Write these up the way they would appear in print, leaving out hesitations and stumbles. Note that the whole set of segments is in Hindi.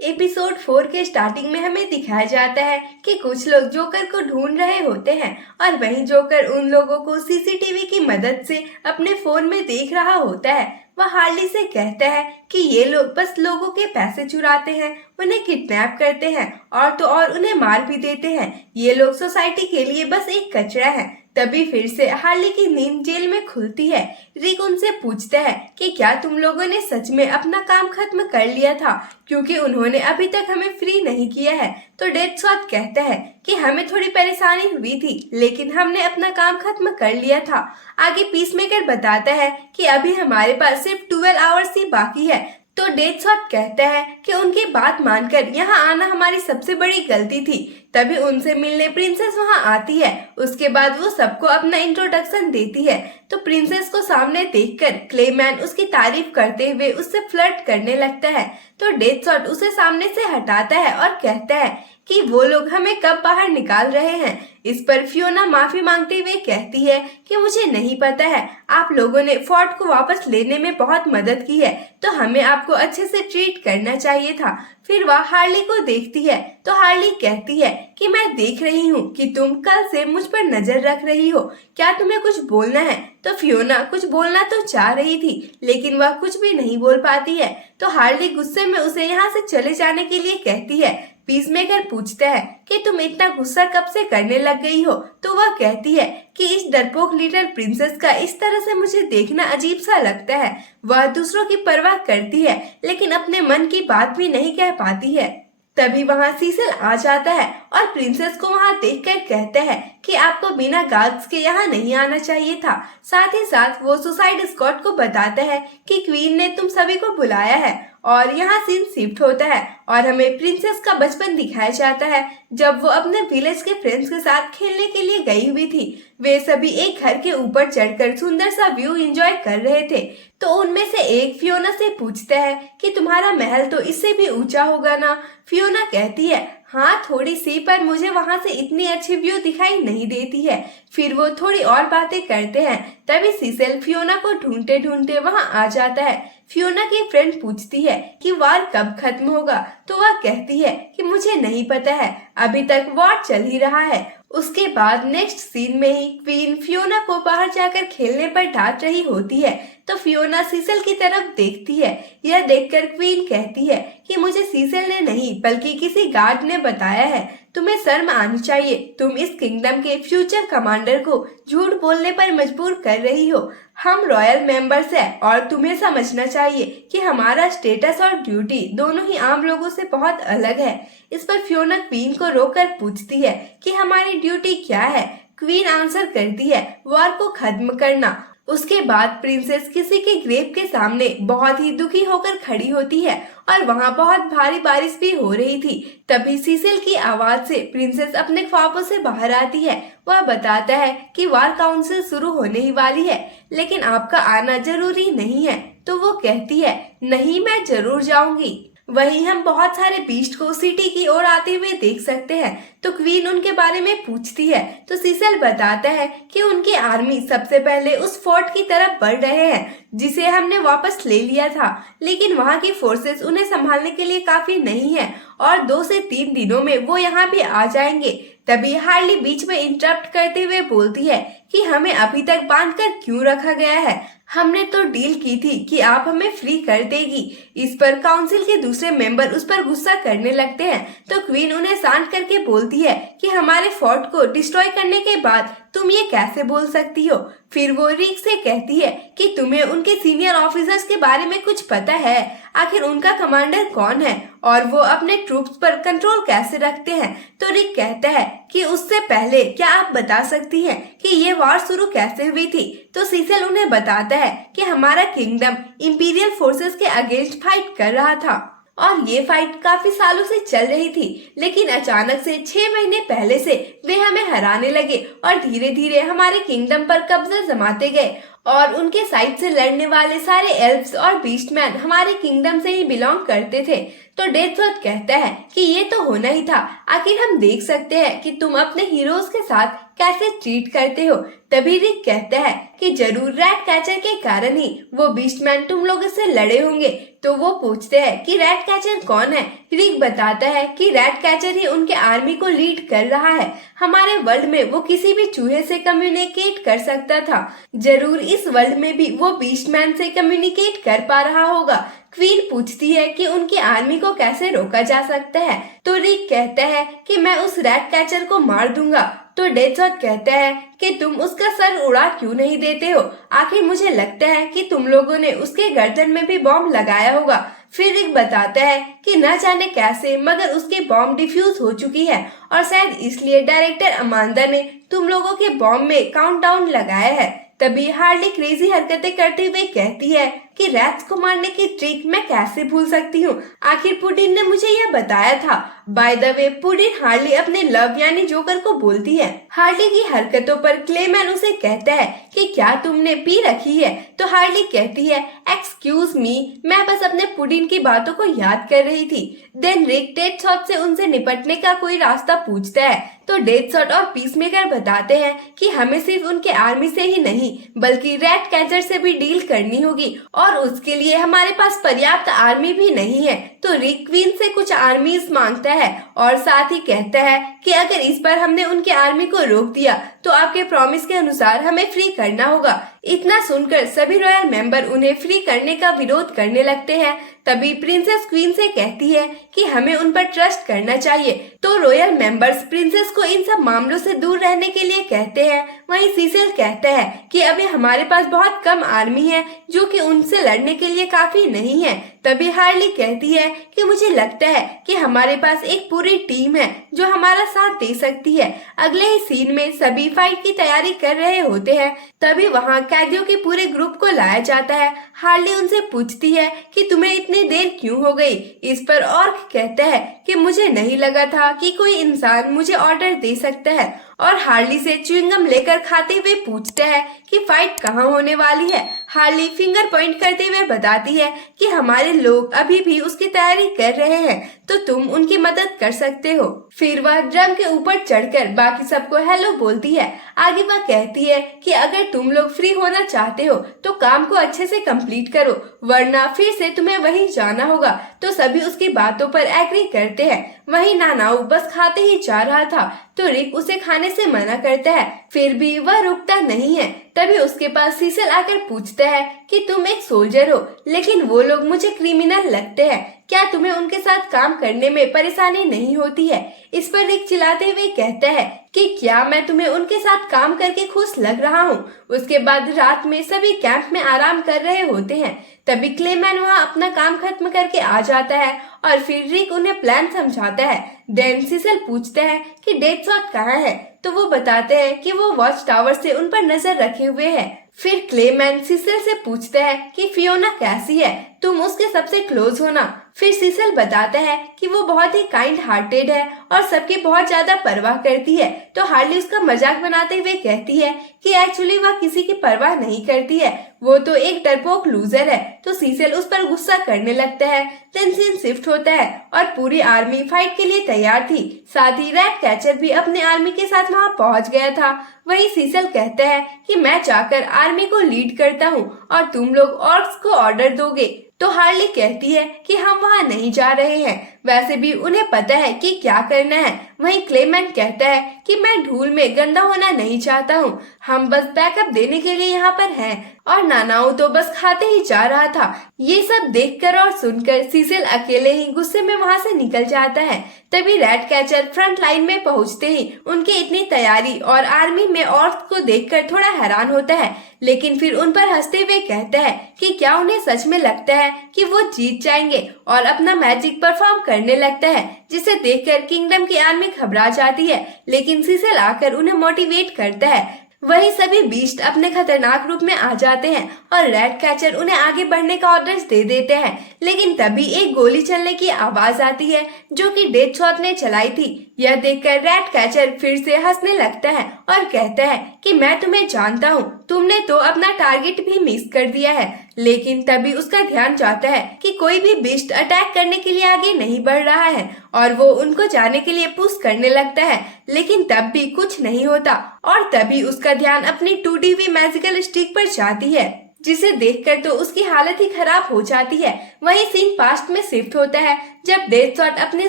एपिसोड 4 के स्टार्टिंग में हमें दिखाया जाता है कि कुछ लोग जोकर को ढूंढ रहे होते हैं और वहीं जोकर उन लोगों को सीसीटीवी की मदद से अपने फोन में देख रहा होता है। वह हार्ली से कहता है कि ये लोग बस लोगों के पैसे चुराते हैं, उन्हें किडनैप करते हैं और तो और उन्हें मार भी देते हैं। ये लोग सोसाइटी के लिए बस एक कचरा है। तभी फिर से हार्ली की नींद जेल में खुलती है। रिक उनसे पूछता है कि क्या तुम लोगों ने सच में अपना काम खत्म कर लिया था, क्योंकि उन्होंने अभी तक हमें फ्री नहीं किया है। तो डेथशॉट कहता है कि हमें थोड़ी परेशानी हुई थी, लेकिन हमने अपना काम खत्म कर लिया था। आगे पीसमेकर बताता है कि अभी हमारे पास सिर्फ 12 आवर्स ही बाकी है। तो डेथशॉट कहता है कि उनकी बात मानकर यहाँ आना हमारी सबसे बड़ी गलती थी। तभी उनसे मिलने प्रिंसेस वहाँ आती है। उसके बाद वो सबको अपना इंट्रोडक्शन देती है। तो प्रिंसेस को सामने देखकर क्लेमैन उसकी तारीफ करते हुए उससे फ्लर्ट करने लगता है। तो डेथशॉट उसे सामने से हटाता है और कहता है कि वो लोग हमें कब बाहर निकाल रहे हैं। इस पर फियोना माफी मांगते हुए कहती है कि मुझे नहीं पता है, आप लोगों ने फोर्ट को वापस लेने में बहुत मदद की है, तो हमें आपको अच्छे से ट्रीट करना चाहिए था। फिर वह हार्ली को देखती है तो हार्ली कहती है कि मैं देख रही हूँ कि तुम कल से मुझ पर नजर रख रही हो, क्या तुम्हें कुछ बोलना है। तो फियोना कुछ बोलना तो चाह रही थी, लेकिन वह कुछ भी नहीं बोल पाती है। तो हार्ली गुस्से में उसे यहाँ से चले जाने के लिए कहती है। पीसमेकर पूछता है कि तुम इतना गुस्सा कब से करने लग गई हो। तो वह कहती है कि इस डरपोक लिटिल प्रिंसेस का इस तरह से मुझे देखना अजीब सा लगता है। वह दूसरों की परवाह करती है, लेकिन अपने मन की बात भी नहीं कह पाती है। तभी वहाँ सीसल आ जाता है और प्रिंसेस को वहाँ देखकर कहता है कि आपको बिना गार्ड्स के यहाँ नहीं आना चाहिए था। साथ ही साथ वो सुसाइड स्क्वाड को बताता है कि क्वीन ने तुम सभी को बुलाया है। और यहाँ सीन शिफ्ट होता है और हमें प्रिंसेस का बचपन दिखाया जाता है, जब वो अपने विलेज के फ्रेंड्स के साथ खेलने के लिए गई हुई थी। वे सभी एक घर के ऊपर चढ़कर सुंदर सा व्यू एंजॉय कर रहे थे। तो उनमें से एक फियोना से पूछता है कि तुम्हारा महल तो इससे भी ऊंचा होगा ना। फियोना कहती है हाँ थोड़ी सी, पर मुझे वहां से इतनी अच्छी व्यू दिखाई नहीं देती है। फिर वो थोड़ी और बातें करते हैं। तभी सीसेल फियोना को ढूंढते ढूंढते वहां आ जाता है। फियोना की फ्रेंड पूछती है कि वार कब खत्म होगा। तो वह कहती है कि मुझे नहीं पता है, अभी तक वार चल ही रहा है। उसके बाद नेक्स्ट सीन में ही क्वीन फियोना को बाहर जाकर खेलने पर डांट रही होती है। तो फियोना सीसेल की तरफ देखती है। यह देखकर क्वीन कहती है कि मुझे सीसेल ने नहीं बल्कि किसी गार्ड ने बताया है। तुम्हें शर्म आनी चाहिए, तुम इस किंगडम के फ्यूचर कमांडर को झूठ बोलने पर मजबूर कर रही हो। हम रॉयल मेंबर्स हैं और तुम्हें समझना चाहिए कि हमारा स्टेटस और ड्यूटी दोनों ही आम लोगों से बहुत अलग है। इस पर फियोना क्वीन को रोककर पूछती है कि हमारी ड्यूटी क्या है। क्वीन आंसर करती है वॉर को खत्म करना। उसके बाद प्रिंसेस किसी के ग्रेव के सामने बहुत ही दुखी होकर खड़ी होती है और वहाँ बहुत भारी बारिश भी हो रही थी। तभी सीसेल की आवाज से प्रिंसेस अपने ख्वाबों से बाहर आती है। वह बताता है कि वार काउंसिल शुरू होने ही वाली है, लेकिन आपका आना जरूरी नहीं है। तो वो कहती है नहीं, मैं जरूर जाऊंगी। वहीं हम बहुत सारे बीस्ट को सिटी की ओर आते हुए देख सकते हैं। तो क्वीन उनके बारे में पूछती है। तो सीसेल बताता है कि उनकी आर्मी सबसे पहले उस फोर्ट की तरफ बढ़ रहे हैं जिसे हमने वापस ले लिया था, लेकिन वहाँ की फोर्सेस उन्हें संभालने के लिए काफी नहीं है और 2 से 3 दिनों में वो यहाँ भी आ जाएंगे। तभी हार्ली बीच में इंटरप्ट करते हुए बोलती है कि हमें अभी तक बांधकर क्यों रखा गया है, हमने तो डील की थी कि आप हमें फ्री कर देगी। इस पर काउंसिल के दूसरे मेंबर उस पर गुस्सा करने लगते हैं। तो क्वीन उन्हें शांत करके बोलती है कि हमारे फोर्ट को डिस्ट्रॉय करने के बाद तुम ये कैसे बोल सकती हो। फिर वो रिक से कहती है कि तुम्हें उनके सीनियर ऑफिसर्स के बारे में कुछ पता है, आखिर उनका कमांडर कौन है और वो अपने ट्रूप्स पर कंट्रोल कैसे रखते हैं। तो रिक कहता है कि उससे पहले क्या आप बता सकती हैं कि ये वॉर शुरू कैसे हुई थी। तो सीसेल उन्हें बताता है कि हमारा किंगडम इंपीरियल फोर्सेस के अगेंस्ट फाइट कर रहा था और ये फाइट काफी सालों से चल रही थी, लेकिन अचानक से 6 महीने पहले से वे हमें हराने लगे और धीरे धीरे हमारे किंगडम पर कब्जा जमाते गए और उनके साइड से लड़ने वाले सारे एल्फ्स और बीस्टमैन हमारे किंगडम से ही बिलोंग करते थे। तो डेथवर्थ कहता है कि ये तो होना ही था, आखिर हम देख सकते हैं कि तुम अपने हीरोज के साथ कैसे ट्रीट करते हो। तभी रिक कहता है कि जरूर रैट कैचर के कारण ही वो बीस्टमैन तुम लोगों से लड़े होंगे। तो वो पूछते हैं कि रैट कैचर कौन है। रिक बताता है कि रैट कैचर ही उनके आर्मी को लीड कर रहा है। हमारे वर्ल्ड में वो किसी भी चूहे से कम्युनिकेट कर सकता था, जरूर इस वर्ल्ड में भी वो बीस्टमैन से कम्युनिकेट कर पा रहा होगा। क्वीन पूछती है कि उनकी आर्मी को कैसे रोका जा सकता है, तो रिक कहता है कि मैं उस रैट कैचर को मार दूंगा। तो डेथशॉट कहता है कि तुम उसका सर उड़ा क्यों नहीं देते हो, आखिर मुझे लगता है कि तुम लोगों ने उसके गर्दन में भी बॉम्ब लगाया होगा। फिर रिक बताता है कि न जाने कैसे मगर उसके बॉम्ब डिफ्यूज हो चुकी है और शायद इसलिए डायरेक्टर अमांदा ने तुम लोगों के बॉम्ब में काउंटडाउन लगाया है। तभी हार्ली क्रेजी हरकतें करते हुए कहती है कि रैट्स को मारने की ट्रिक मैं कैसे भूल सकती हूँ, आखिर पुडिन ने मुझे यह बताया था। बाय द वे पुडिन हार्ली अपने लव यानी जोकर को बोलती है। हार्ली की हरकतों पर क्लेमैन उसे कहता है कि क्या तुमने पी रखी है, तो हार्ली कहती है एक्सक्यूज मी, मैं बस अपने पुडिन की बातों को याद कर रही थी। देन रिक डेथशॉट से उनसे निपटने का कोई रास्ता पूछता है, तो डेथशॉट और पीसमेकर बताते हैं कि हमें सिर्फ उनके आर्मी से ही नहीं बल्कि रैट कैचर से भी डील करनी होगी और उसके लिए हमारे पास पर्याप्त आर्मी भी नहीं है। तो रिक क्वीन से कुछ आर्मीज मांगता है और साथ ही कहता है कि अगर इस बार हमने उनके आर्मी को रोक दिया तो आपके प्रॉमिस के अनुसार हमें फ्री करना होगा। इतना सुनकर सभी रॉयल मेंबर उन्हें फ्री करने का विरोध करने लगते हैं। तभी प्रिंसेस क्वीन से कहती है कि हमें उन पर ट्रस्ट करना चाहिए, तो रॉयल मेंबर्स प्रिंसेस को इन सब मामलों से दूर रहने के लिए कहते हैं। वहीं सीसेल कहता है कि अभी हमारे पास बहुत कम आर्मी है जो कि उनसे लड़ने के लिए काफी नहीं है। तभी हार्ली कहती है कि मुझे लगता है कि हमारे पास एक पूरी टीम है जो हमारा साथ दे सकती है। अगले ही सीन में सभी फाइट की तैयारी कर रहे होते हैं। तभी वहाँ कैदियों के पूरे ग्रुप को लाया जाता है। हार्ली उनसे पूछती है कि तुम्हें इतनी देर क्यों हो गई। इस पर ऑर्क कहता है कि मुझे नहीं लगा था कि कोई इंसान मुझे ऑर्डर दे सकता है, और हार्ली से च्युइंगम लेकर खाते हुए पूछता है कि फाइट कहाँ होने वाली है। हार्ली फिंगर पॉइंट करते हुए बताती है कि हमारे लोग अभी भी उसकी तैयारी कर रहे हैं, तो तुम उनकी मदद कर सकते हो। फिर वह ड्रम के ऊपर चढ़कर बाकी सबको हेलो बोलती है। आगे वह कहती है कि अगर तुम लोग फ्री होना चाहते हो तो काम को अच्छे से कंप्लीट करो, वरना फिर से तुम्हें वहीं जाना होगा। तो सभी उसकी बातों पर एग्री करते हैं। वहीं नानाऊ बस खाते ही जा रहा था, तो रिक उसे खाने से मना करता है, फिर भी वह रुकता नहीं है। तभी उसके पास सीसेल आकर पूछता है कि तुम एक सोल्जर हो, लेकिन वो लोग मुझे क्रिमिनल लगते हैं, क्या तुम्हें उनके साथ काम करने में परेशानी नहीं होती है। इस पर रिक चिल्लाते हुए कहता है कि क्या मैं तुम्हें उनके साथ काम करके खुश लग रहा हूँ। उसके बाद रात में सभी कैंप में आराम कर रहे होते हैं। तभी क्लेमैन वहाँ अपना काम खत्म करके आ जाता है और फिर रिक उन्हें प्लान समझाता है। देन सीसेल पूछता है कि डेथशॉट कहाँ है, तो वो बताते हैं कि वो वॉच टावर से उन पर नजर रखे हुए है। फिर क्लेमैन सीसेल से पूछता है कि फियोना कैसी है, तुम उसके सबसे क्लोज हो ना। फिर सीसेल बताता है कि वो बहुत ही काइंड हार्टेड है और सबकी बहुत ज्यादा परवाह करती है। तो हार्ली उसका मजाक बनाते हुए कहती है कि एक्चुअली वह किसी की परवाह नहीं करती है, वो तो एक डरपोक लूजर है। तो सीसेल उस पर गुस्सा करने लगता है। देन सीन शिफ्ट होता है और पूरी आर्मी फाइट के लिए तैयार थी। साथ ही रैट कैचर भी अपने आर्मी के साथ वहाँ पहुँच गया था। वहीं सीसेल कहता है कि मैं जाकर आर्मी को लीड करता हूँ और तुम लोग ऑर्क्स को ऑर्डर दोगे। तो हार्ली कहती है कि हम वहाँ नहीं जा रहे हैं, वैसे भी उन्हें पता है कि क्या करना है। वहीं क्लेमैन कहता है कि मैं धूल में गंदा होना नहीं चाहता हूँ, हम बस बैकअप देने के लिए यहाँ पर हैं। और नानाओ तो बस खाते ही जा रहा था। ये सब देखकर और सुनकर सीसेल अकेले ही गुस्से में वहाँ से निकल जाता है। तभी रैट कैचर फ्रंट लाइन में पहुँचते ही उनकी इतनी तैयारी और आर्मी में औरत को देखकर थोड़ा हैरान होता है, लेकिन फिर उन पर हंसते हुए कहता है कि क्या उन्हें सच में लगता है कि वो जीत जाएंगे, और अपना मैजिक परफॉर्म करने लगता है, जिसे देखकर किंगडम की आर्मी घबरा जाती है। लेकिन सीसेल आकर उन्हें मोटिवेट करता है। वहीं सभी बीस्ट अपने खतरनाक रूप में आ जाते हैं और रैट कैचर उन्हें आगे बढ़ने का ऑर्डर्स दे देते हैं। लेकिन तभी एक गोली चलने की आवाज आती है जो कि डेथशॉट ने चलाई थी। यह देखकर रैट कैचर फिर से हंसने लगता है और कहता है कि मैं तुम्हें जानता हूँ, तुमने तो अपना टारगेट भी मिस कर दिया है। लेकिन तभी उसका ध्यान जाता है कि कोई भी बीस्ट अटैक करने के लिए आगे नहीं बढ़ रहा है और वो उनको जाने के लिए पुश करने लगता है, लेकिन तब भी कुछ नहीं होता। और तभी उसका ध्यान अपनी 2DV मैजिकल स्टिक पर जाती है। जिसे देखकर तो उसकी हालत ही खराब हो जाती है। वहीं सीन पास्ट में शिफ्ट होता है, जब डेथशॉट अपने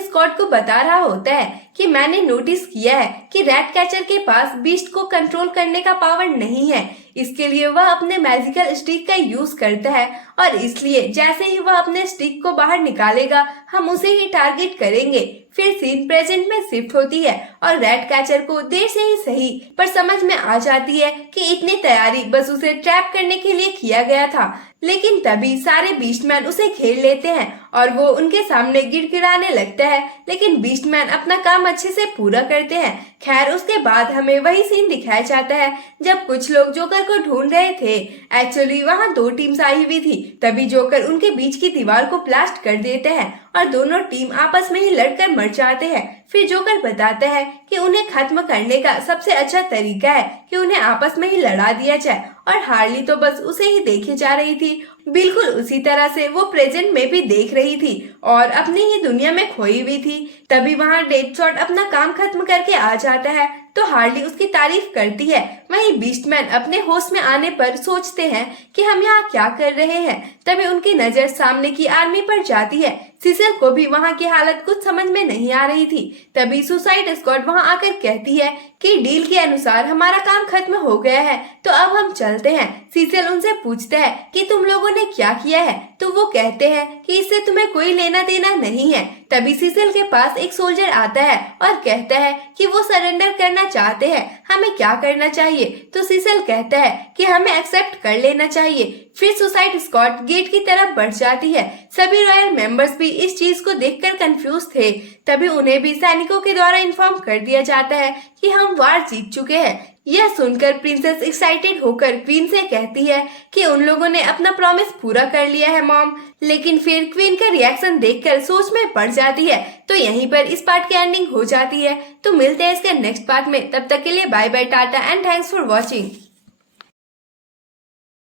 स्क्वाड को बता रहा होता है कि मैंने नोटिस किया है कि रैट कैचर के पास बीस्ट को कंट्रोल करने का पावर नहीं है। इसके लिए वह अपने मैजिकल स्टिक का यूज करता है और इसलिए जैसे ही वह अपने स्टिक को बाहर निकालेगा हम उसे ही टारगेट करेंगे। फिर सीन प्रेजेंट में शिफ्ट होती है और रैट कैचर को देर से ही सही पर समझ में आ जाती है कि इतनी तैयारी बस उसे ट्रैप करने के लिए किया गया था। लेकिन तभी सारे बीस्टमैन उसे घेर लेते हैं और वो उनके सामने गिड़गिड़ाने लगता है, लेकिन बीस्टमैन अपना काम अच्छे से पूरा करते हैं। खैर उसके बाद हमें वही सीन दिखाया जाता है जब कुछ लोग जोकर को ढूंढ रहे थे। एक्चुअली वहाँ दो टीम्स आई हुई थी, तभी जोकर उनके बीच की दीवार को ब्लास्ट कर देते हैं और दोनों टीम आपस में ही लड़कर मर जाते हैं। फिर जोकर बताता है कि उन्हें खत्म करने का सबसे अच्छा तरीका है कि उन्हें आपस में ही लड़ा दिया जाए और हार्ली तो बस उसे ही देखे जा रही थी। बिल्कुल उसी तरह से वो प्रेजेंट में भी देख रही थी और अपनी ही दुनिया में खोई हुई थी। तभी वहाँ डेडशॉट अपना काम खत्म करके आ जाता है तो हार्ली उसकी तारीफ करती है। वहीं बीस्टमैन अपने होश में आने पर सोचते हैं कि हम यहाँ क्या कर रहे हैं। तभी उनकी नजर सामने की आर्मी पर जाती है। सीसल को भी वहाँ की हालत कुछ समझ में नहीं आ रही थी। तभी सुसाइड स्क्वाड वहाँ आकर कहती है कि डील के अनुसार हमारा काम खत्म हो गया है, तो अब हम चलते हैं। सीसल उनसे पूछता है कि तुम लोगों ने क्या किया है, तो वो कहते हैं कि इससे तुम्हें कोई लेना देना नहीं है। तभी सीसल के पास एक सोल्जर आता है और कहता है कि वो सरेंडर करना चाहते हैं, हमें क्या करना चाहिए। तो सीसल कहता है कि हमें एक्सेप्ट कर लेना चाहिए। फिर सुसाइड स्क्वाड गेट की तरफ बढ़ जाती है। सभी रॉयल मेंबर्स भी इस चीज को देखकर कंफ्यूज थे। तभी उन्हें भी सैनिकों के द्वारा इन्फॉर्म कर दिया जाता है कि हम वार जीत चुके हैं। यह सुनकर प्रिंसेस एक्साइटेड होकर क्वीन से कहती है कि उन लोगों ने अपना प्रॉमिस पूरा कर लिया है मॉम। लेकिन फिर क्वीन का रिएक्शन देखकर सोच में पड़ जाती है। तो यहीं पर इस पार्ट की एंडिंग हो जाती है। तो मिलते हैं इसके नेक्स्ट पार्ट में, तब तक के लिए bye bye, tata and thanks for watching.